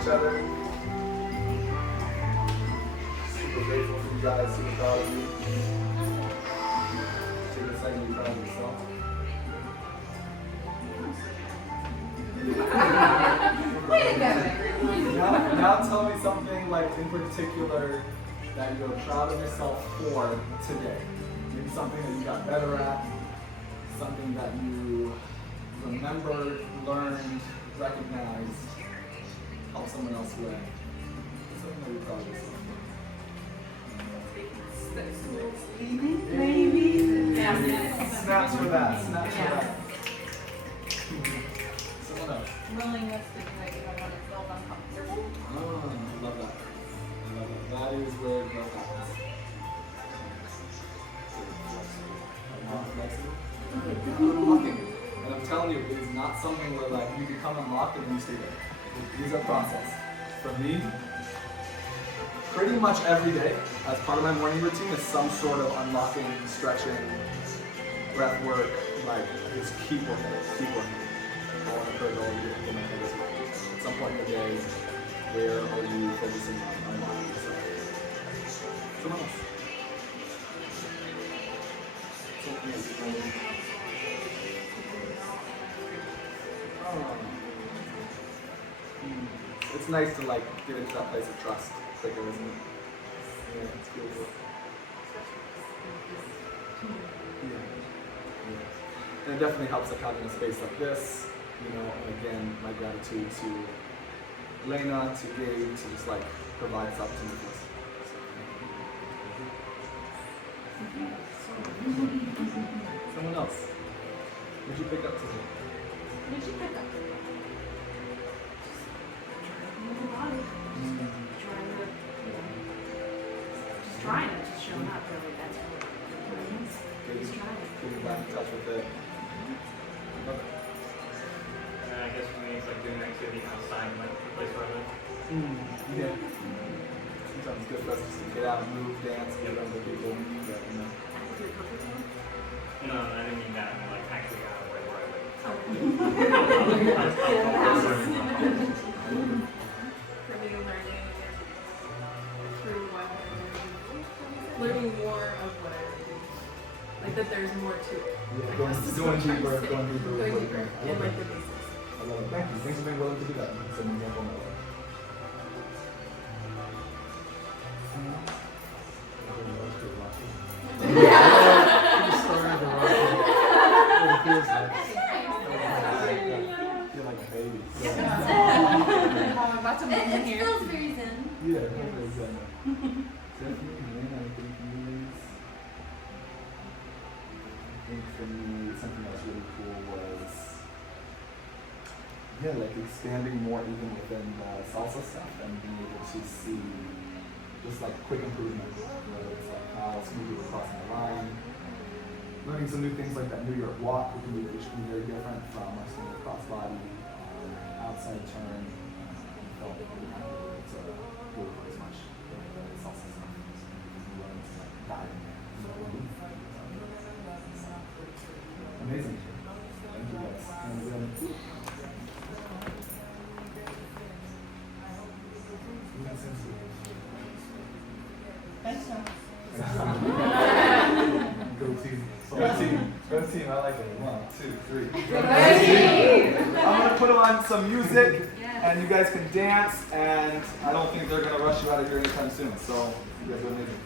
each other. Super grateful for you guys, super proud of you. Super excited to be proud of yourself. Way to go, everyone. Now tell me something like in particular that you're proud of yourself for today. Maybe something that you got better at, something that you remembered, learned, recognized, helped someone else with. Something that you're proud of yourself for. Maybe. Snaps for that. Snaps for that. Someone else. Willingness to do it even when it feels uncomfortable. Oh, I love that. I love that. That is where growth happens. Unlocking. And I'm telling you, it is not something where like you become unlocked and then you stay there. It is a process. For me, pretty much every day, as part of my morning routine, is some sort of unlocking, stretching, breath work, like just keep working, keep working. I want to put it all in my head as well. At some point in the day, where are you focusing on unlocking yourself? Someone else. Something else. It's nice to like get into that place of trust quicker, isn't it? Yeah, it's beautiful. Yeah. And it definitely helps like having a space like this, you know, and again, my gratitude to Elena, to Gabe, to just like provide this opportunity for us. Someone else. What did you pick up today? What did you pick up? Trying to just showing up really, that's what it means. Just trying. Getting back in touch with it. Love it. And I guess for me, it's like doing an activity outside like the place where I live. Yeah. Sometimes it's good for us just to get out and move, dance, get around with people. But, you know. No, I didn't mean that. I mean like actually out of where I live. For me, learning through what I do. Learning more of what I do. Like that there's more to it. Yeah, going deeper. Going deeper in like the basics. I love it. Thank you. Thanks for being willing to do that. It's an example of my life. Feel like a baby. About to move in It here. feels very zen. Yeah, definitely. Definitely, man. Anything from you guys? I think for me, something that was really cool was, yeah, like expanding more even within the salsa stuff and being able to see just like quick improvements, whether it's like how smooth people crossing the line, learning some new things like that New York walk, which can be very different from our standard crossbody, outside turn. Felt really happy with it, so really as much salsa stuff. Learn to like dive in there. Amazing. Thank you guys. And Thanks, John. Go team. Go team. Go team. I like it. 1, 2, 3. Go team. I'm gonna put on some music, and you guys can dance. And I don't think they're gonna rush you out of here anytime soon. So you guys are amazing.